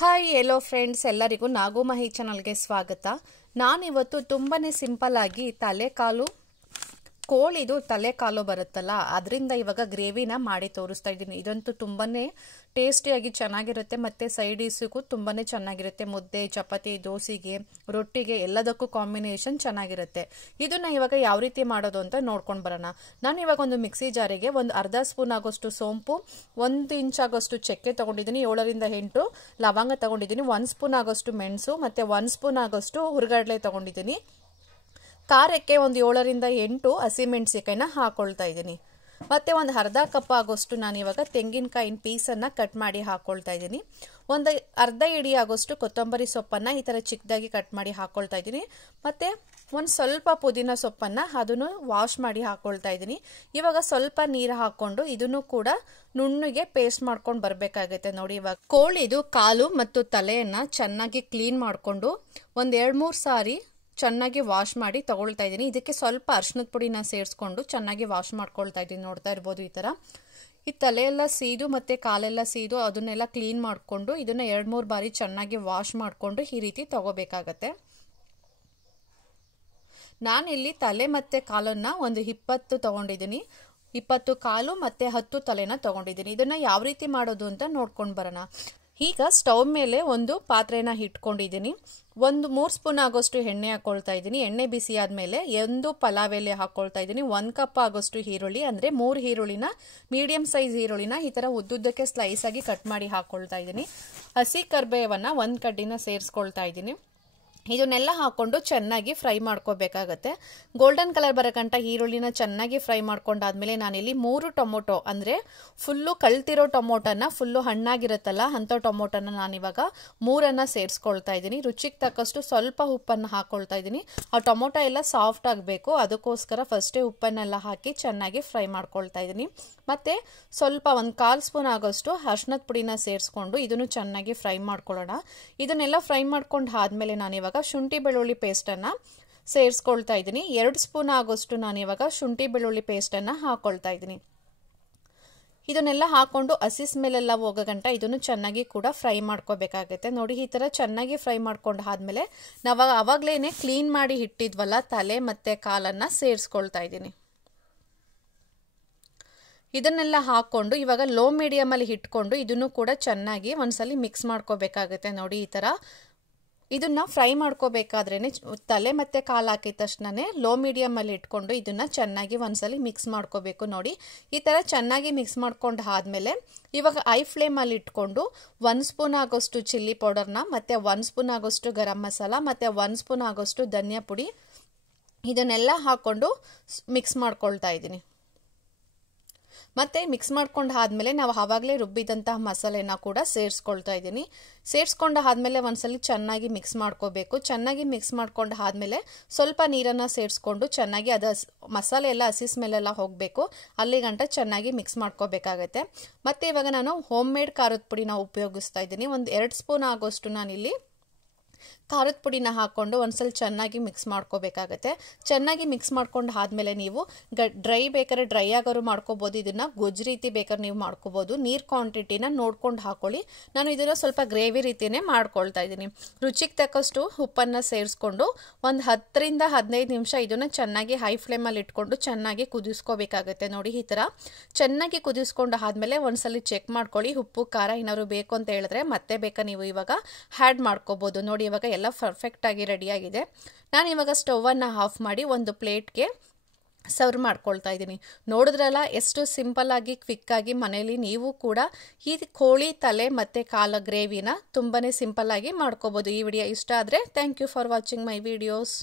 Hi ಎಲ್ಲೋ friends, ಎಲ್ಲರಿಗೂ ನಾಗು ಮಹಿ ಚಾನಲ್ಗೆ ಸ್ವಾಗತ. ನಾನಿವತ್ತು ತುಂಬಾನೇ ಸಿಂಪಲ್ ಆಗಿ ತಲೆಕಾಲು ಕೋಳಿದು ತಲೆಕಾಲು ಬರುತ್ತಲ್ಲ, ಅದರಿಂದ ಇವಾಗ ಗ್ರೇವಿನ ಮಾಡಿ ತೋರಿಸ್ತಾ ಇದ್ದೀನಿ. ಇದಂತೂ ತುಂಬಾನೇ ಟೇಸ್ಟಿಯಾಗಿ ಚೆನ್ನಾಗಿರುತ್ತೆ, ಮತ್ತೆ ಸೈಡ್ ಡಿಶ್ಗೂ ತುಂಬಾನೇ ಚೆನ್ನಾಗಿರುತ್ತೆ. ಮುದ್ದೆ, ಚಪಾತಿ, ದೋಸೆಗೆ, ರೊಟ್ಟಿಗೆ ಎಲ್ಲದಕ್ಕೂ ಕಾಂಬಿನೇಷನ್ ಚೆನ್ನಾಗಿರುತ್ತೆ. ಇದನ್ನ ಇವಾಗ ಯಾವ ರೀತಿ ಮಾಡೋದು ಅಂತ ನೋಡ್ಕೊಂಡು ಬರೋಣ. ನಾನು ಇವಾಗ ಒಂದು ಮಿಕ್ಸಿ ಜಾರಿಗೆ ಒಂದು ಅರ್ಧ ಸ್ಪೂನ್ ಆಗೋಷ್ಟು ಸೋಂಪು, 1 ಇಂಚ್ ಆಗೋಷ್ಟು ಚಕ್ಕೆ ತಗೊಂಡಿದ್ದೀನಿ, 7ರಿಂದ 8 ಲವಂಗ ತಗೊಂಡಿದ್ದೀನಿ, 1 ಸ್ಪೂನ್ ಆಗೋಷ್ಟು ಮೆಣಸು, ಮತ್ತೆ 1 ಸ್ಪೂನ್ ಆಗೋಷ್ಟು ಹುರಿಗಡಲೆ ತಗೊಂಡಿದ್ದೀನಿ. ಖಾರಕ್ಕೆ ಒಂದು 7ರಿಂದ 8 ಹಸಿಮೆಣಸಿಕಾಯಿನ ಹಾಕೊಳ್ತಾ ಇದ್ದೀನಿ. ಮತ್ತೆ ಒಂದು ಅರ್ಧ ಕಪ್ ಆಗೋಷ್ಟು ನಾನು ಇವಾಗ ತೆಂಗಿನಕಾಯಿನ ಪೀಸನ್ನ ಕಟ್ ಮಾಡಿ ಹಾಕೊಳ್ತಾ ಇದ್ದೀನಿ. ಒಂದು ಅರ್ಧ ಇಡಿ ಆಗೋಷ್ಟು ಕೊತ್ತಂಬರಿ ಸೊಪ್ಪನ್ನ ಈ ತರ ಚಿಕ್ಕದಾಗಿ ಕಟ್ ಮಾಡಿ ಹಾಕೊಳ್ತಾ ಇದ್ದೀನಿ. ಮತ್ತೆ ಒಂದು ಸ್ವಲ್ಪ ಪುದೀನ ಸೊಪ್ಪನ್ನ ಅದನ್ನು ವಾಶ್ ಮಾಡಿ ಹಾಕೊಳ್ತಾ ಇದ್ದೀನಿ. ಇವಾಗ ಸ್ವಲ್ಪ ನೀರು ಹಾಕೊಂಡು ಇದನ್ನು ಕೂಡ ನುಣ್ಣಗೆ ಪೇಸ್ಟ್ ಮಾಡ್ಕೊಂಡು ಬರ್ಬೇಕಾಗತ್ತೆ. ನೋಡಿ, ಇವಾಗ ಕೋಳಿದು ಕಾಲು ಮತ್ತು ತಲೆಯನ್ನ ಚೆನ್ನಾಗಿ ಕ್ಲೀನ್ ಮಾಡ್ಕೊಂಡು ಒಂದ್ 2-3 ಸಾರಿ ಚೆನ್ನಾಗಿ ವಾಶ್ ಮಾಡಿ ತಗೊಳ್ತಾ ಇದ್ದೀನಿ. ಇದಕ್ಕೆ ಸ್ವಲ್ಪ ಅರಿಶಿನದ ಪುಡಿನ ಸೇರಿಸ್ಕೊಂಡು ಚೆನ್ನಾಗಿ ವಾಶ್ ಮಾಡ್ಕೊಳ್ತಾ ಇದ್ದೀನಿ. ನೋಡ್ತಾ ಇರ್ಬೋದು, ಈ ತರ ಈ ತಲೆಯೆಲ್ಲ ಸೀದು ಮತ್ತೆ ಕಾಲೆಲ್ಲ ಸೀದು ಅದನ್ನೆಲ್ಲ ಕ್ಲೀನ್ ಮಾಡ್ಕೊಂಡು ಇದನ್ನ 2-3 ಬಾರಿ ಚೆನ್ನಾಗಿ ವಾಶ್ ಮಾಡ್ಕೊಂಡು ಈ ರೀತಿ ತಗೋಬೇಕಾಗತ್ತೆ. ನಾನಿಲ್ಲಿ ತಲೆ ಮತ್ತೆ ಕಾಲನ್ನ ಒಂದು 20 ತಗೊಂಡಿದ್ದೀನಿ. 20 ಕಾಲು ಮತ್ತೆ 10 ತಲೆನ ತಗೊಂಡಿದ್ದೀನಿ. ಇದನ್ನ ಯಾವ ರೀತಿ ಮಾಡೋದು ಅಂತ ನೋಡ್ಕೊಂಡು ಬರೋಣ. ಈಗ ಸ್ಟವ್ ಮೇಲೆ ಒಂದು ಪಾತ್ರೆನ ಇಟ್ಕೊಂಡಿದ್ದೀನಿ. ಒಂದು 3 ಸ್ಪೂನ್ ಆಗೋಷ್ಟು ಎಣ್ಣೆ ಹಾಕೊಳ್ತಾ ಇದ್ದೀನಿ. ಎಣ್ಣೆ ಬಿಸಿ ಆದ್ಮೇಲೆ 1 ಪಲಾವ್ ಎಲೆ ಹಾಕೊಳ್ತಾ ಇದ್ದೀನಿ. 1 ಕಪ್ ಆಗೋಷ್ಟು ಈರುಳ್ಳಿ, ಅಂದ್ರೆ 3 ಈರುಳ್ಳಿನ, ಮೀಡಿಯಂ ಸೈಜ್ ಈರುಳ್ಳಿನ ಈ ತರ ಉದ್ದುದ್ದಕ್ಕೆ ಸ್ಲೈಸ್ ಆಗಿ ಕಟ್ ಮಾಡಿ ಹಾಕೊಳ್ತಾ ಇದ್ದೀನಿ. ಹಸಿ ಕರ್ಬೇವನ್ನ 1 ಕಡ್ಡಿನ ಸೇರಿಸ್ಕೊಳ್ತಾ ಇದ್ದೀನಿ. ಇದನ್ನೆಲ್ಲ ಹಾಕೊಂಡು ಚೆನ್ನಾಗಿ ಫ್ರೈ ಮಾಡ್ಕೋಬೇಕಾಗತ್ತೆ. ಗೋಲ್ಡನ್ ಕಲರ್ ಬರಕಂಟ ಈರುಳ್ಳಿನ ಚೆನ್ನಾಗಿ ಫ್ರೈ ಮಾಡ್ಕೊಂಡಾದ್ಮೇಲೆ ನಾನಿಲ್ಲಿ 3 ಟೊಮೊಟೊ, ಅಂದ್ರೆ ಫುಲ್ಲು ಕಳ್ತಿರೋ ಟೊಮೊಟೊನ, ಫುಲ್ಲು ಹಣ್ಣಾಗಿರುತ್ತಲ್ಲ ಅಂತ ಟೊಮೊಟೊನ ನಾನಿವಾಗ 3 ಸೇರಿಸ್ಕೊಳ್ತಾ ಇದ್ದೀನಿ. ರುಚಿಗೆ ತಕ್ಕಷ್ಟು ಸ್ವಲ್ಪ ಉಪ್ಪನ್ನು ಹಾಕೊಳ್ತಾ ಇದ್ದೀನಿ. ಆ ಟೊಮೊಟೊ ಎಲ್ಲ ಸಾಫ್ಟ್ ಆಗಬೇಕು, ಅದಕ್ಕೋಸ್ಕರ ಫಸ್ಟೇ ಉಪ್ಪನ್ನೆಲ್ಲ ಹಾಕಿ ಚೆನ್ನಾಗಿ ಫ್ರೈ ಮಾಡ್ಕೊಳ್ತಾ ಇದ್ದೀನಿ. ಮತ್ತೆ ಸ್ವಲ್ಪ 1/4 ಸ್ಪೂನ್ ಆಗೋಷ್ಟು ಅರಿಶಿನದ ಪುಡಿನ ಸೇರಿಸ್ಕೊಂಡು ಇದನ್ನು ಚೆನ್ನಾಗಿ ಫ್ರೈ ಮಾಡ್ಕೊಳ್ಳೋಣ. ಇದನ್ನೆಲ್ಲ ಫ್ರೈ ಮಾಡ್ಕೊಂಡು ಆದ್ಮೇಲೆ ನಾನಿವಾಗ ಶುಂಠಿ ಬೆಳ್ಳುಳ್ಳಿ ಪೇಸ್ಟ್ ಅನ್ನ ಸೇರಿಸ್ಕೊಳ್ತಾ ಇದ್ದೀನಿ. 2 ಸ್ಪೂನ್ ಆಗೋಷ್ಟು ನಾನಿವಾಗ ಶುಂಠಿ ಬೆಳ್ಳುಳ್ಳಿ ಪೇಸ್ಟ್ ಅನ್ನ ಹಾಕೊಳ್ತಾ ಇದ್ದೀನಿ. ಇದನ್ನೆಲ್ಲ ಹಾಕೊಂಡು ಹಸಿ ಸ್ಮೆಲ್ ಎಲ್ಲ ಹೋಗೋ ಗಂಟ ಇದನ್ನು ಚೆನ್ನಾಗಿ ಕೂಡ ಫ್ರೈ ಮಾಡ್ಕೋಬೇಕಾಗುತ್ತೆ. ನೋಡಿ, ಈ ತರ ಚೆನ್ನಾಗಿ ಫ್ರೈ ಮಾಡ್ಕೊಂಡು ಆದ್ಮೇಲೆ ನಾವು ಅವಾಗ್ಲೇನೆ ಕ್ಲೀನ್ ಮಾಡಿ ಇಟ್ಟಿದ್ವಲ್ಲ ತಲೆ ಮತ್ತೆ ಕಾಲನ್ನ ಸೇರಿಸ್ಕೊಳ್ತಾ ಇದ್ದೀನಿ. ಇದನ್ನೆಲ್ಲ ಹಾಕೊಂಡು ಇವಾಗ ಲೋ ಮೀಡಿಯಂ ಅಲ್ಲಿ ಇಟ್ಕೊಂಡು ಇದನ್ನು ಕೂಡ ಚೆನ್ನಾಗಿ ಒಂದ್ಸಲಿ ಮಿಕ್ಸ್ ಮಾಡ್ಕೋಬೇಕಾಗುತ್ತೆ. ನೋಡಿ, ಈ ತರ ಇದನ್ನ ಫ್ರೈ ಮಾಡ್ಕೋಬೇಕಾದ್ರೇನೆ ತಲೆ ಮತ್ತೆ ಕಾಲು ಹಾಕಿದ ತಕ್ಷಣನೇ ಲೋ ಮೀಡಿಯಂ ಅಲ್ಲಿ ಇಟ್ಕೊಂಡು ಇದನ್ನ ಚೆನ್ನಾಗಿ ಒಂದ್ಸಲಿ ಮಿಕ್ಸ್ ಮಾಡ್ಕೋಬೇಕು. ನೋಡಿ, ಈ ತರ ಚೆನ್ನಾಗಿ ಮಿಕ್ಸ್ ಮಾಡ್ಕೊಂಡು ಆದ್ಮೇಲೆ ಇವಾಗ ಐ ಫ್ಲೇಮ್ ಅಲ್ಲಿ ಇಟ್ಕೊಂಡು 1 ಸ್ಪೂನ್ ಆಗೋಷ್ಟು ಚಿಲ್ಲಿ ಪೌಡರ್ನ, ಮತ್ತೆ 1 ಸ್ಪೂನ್ ಆಗೋಷ್ಟು ಗರಂ ಮಸಾಲ, ಮತ್ತೆ 1 ಸ್ಪೂನ್ ಆಗೋಷ್ಟು ಧನಿಯಾ ಪುಡಿ ಇದನ್ನೆಲ್ಲ ಹಾಕೊಂಡು ಮಿಕ್ಸ್ ಮಾಡ್ಕೊಳ್ತಾ ಇದ್ದೀನಿ. ಮತ್ತೆ ಮಿಕ್ಸ್ ಮಾಡ್ಕೊಂಡು ಆದ್ಮೇಲೆ ನಾವು ಆವಾಗಲೇ ರುಬ್ಬಿದಂತಹ ಮಸಾಲೆನ ಕೂಡ ಸೇರಿಸ್ಕೊಳ್ತಾ ಇದ್ದೀನಿ. ಸೇರಿಸ್ಕೊಂಡು ಆದ್ಮೇಲೆ ಒಂದ್ಸಲಿ ಚೆನ್ನಾಗಿ ಮಿಕ್ಸ್ ಮಾಡ್ಕೋಬೇಕು. ಚೆನ್ನಾಗಿ ಮಿಕ್ಸ್ ಮಾಡ್ಕೊಂಡು ಆದ್ಮೇಲೆ ಸ್ವಲ್ಪ ನೀರನ್ನ ಸೇರಿಸ್ಕೊಂಡು ಚೆನ್ನಾಗಿ ಅದು ಮಸಾಲೆ ಎಲ್ಲ ಹಸಿ ಸ್ಮೆಲ್ ಎಲ್ಲ ಹೋಗಬೇಕು, ಅಲ್ಲಿ ಗಂಟ ಚೆನ್ನಾಗಿ ಮಿಕ್ಸ್ ಮಾಡ್ಕೋಬೇಕಾಗತ್ತೆ. ಮತ್ತೆ ಇವಾಗ ನಾನು ಹೋಮ್ ಮೇಡ್ ಖಾರದ ಪುಡಿನ ಉಪಯೋಗಿಸ್ತಾ ಇದ್ದೀನಿ. ಒಂದು 2 ಸ್ಪೂನ್ ಆಗೋಷ್ಟು ನಾನಿಲ್ಲಿ ಖಾರದ ಪುಡಿನ ಹಾಕೊಂಡು ಒಂದ್ಸಲ ಚೆನ್ನಾಗಿ ಮಿಕ್ಸ್ ಮಾಡ್ಕೋಬೇಕಾಗತ್ತೆ. ಚೆನ್ನಾಗಿ ಮಿಕ್ಸ್ ಮಾಡ್ಕೊಂಡು ಆದ್ಮೇಲೆ ನೀವು ಡ್ರೈ ಬೇಕಾದ್ರೆ ಡ್ರೈ ಆಗೋರು ಮಾಡ್ಕೋಬಹುದು, ಇದನ್ನ ಗೊಜ್ಜು ರೀತಿ ಬೇಕಾದ್ರೆ ನೀವು ಮಾಡ್ಕೋಬಹುದು. ನೀರ್ ಕ್ವಾಂಟಿಟಿನ ನೋಡ್ಕೊಂಡು ಹಾಕೊಳ್ಳಿ. ನಾನು ಇದನ್ನ ಸ್ವಲ್ಪ ಗ್ರೇವಿ ರೀತಿನೇ ಮಾಡ್ಕೊಳ್ತಾ ಇದ್ದೀನಿ. ರುಚಿಗೆ ತಕ್ಕಷ್ಟು ಉಪ್ಪನ್ನ ಸೇರಿಸ್ಕೊಂಡು ಒಂದು 10ರಿಂದ 15 ನಿಮಿಷ ಇದನ್ನ ಚೆನ್ನಾಗಿ ಹೈ ಫ್ಲೇಮ್ ಅಲ್ಲಿ ಇಟ್ಕೊಂಡು ಚೆನ್ನಾಗಿ ಕುದಿಸ್ಕೋಬೇಕಾಗತ್ತೆ. ನೋಡಿ, ಈ ತರ ಚೆನ್ನಾಗಿ ಕುದಿಸ್ಕೊಂಡು ಆದ್ಮೇಲೆ ಒಂದ್ಸಲಿ ಚೆಕ್ ಮಾಡ್ಕೊಳ್ಳಿ. ಉಪ್ಪು ಖಾರ ಏನಾದ್ರು ಬೇಕು ಅಂತ ಹೇಳಿದ್ರೆ ಮತ್ತೆ ಬೇಕಾ ನೀವು ಇವಾಗ ಆ್ಯಡ್ ಮಾಡ್ಕೋಬಹುದು. ನೋಡಿ, ಇವಾಗ ಎಲ್ಲ ಪರ್ಫೆಕ್ಟ್ ಆಗಿ ರೆಡಿ ಆಗಿದೆ. ನಾನು ಇವಾಗ ಸ್ಟವ್ ಅನ್ನ ಆಫ್ ಮಾಡಿ ಒಂದು ಪ್ಲೇಟ್ಗೆ ಸರ್ವ್ ಮಾಡ್ಕೊಳ್ತಾ ಇದ್ದೀನಿ. ನೋಡಿದ್ರಲ್ಲ ಎಷ್ಟು ಸಿಂಪಲ್ ಆಗಿ ಕ್ವಿಕ್ ಆಗಿ ಮನೆಯಲ್ಲಿ ನೀವು ಕೂಡ ಈ ಕೋಳಿ ತಲೆ ಮತ್ತೆ ಕಾಲ ಗ್ರೇವಿನ ತುಂಬಾನೇ ಸಿಂಪಲ್ ಆಗಿ ಮಾಡ್ಕೋಬಹುದು. ಈ ವಿಡಿಯೋ ಇಷ್ಟ ಆದ್ರೆ thank you for watching my videos.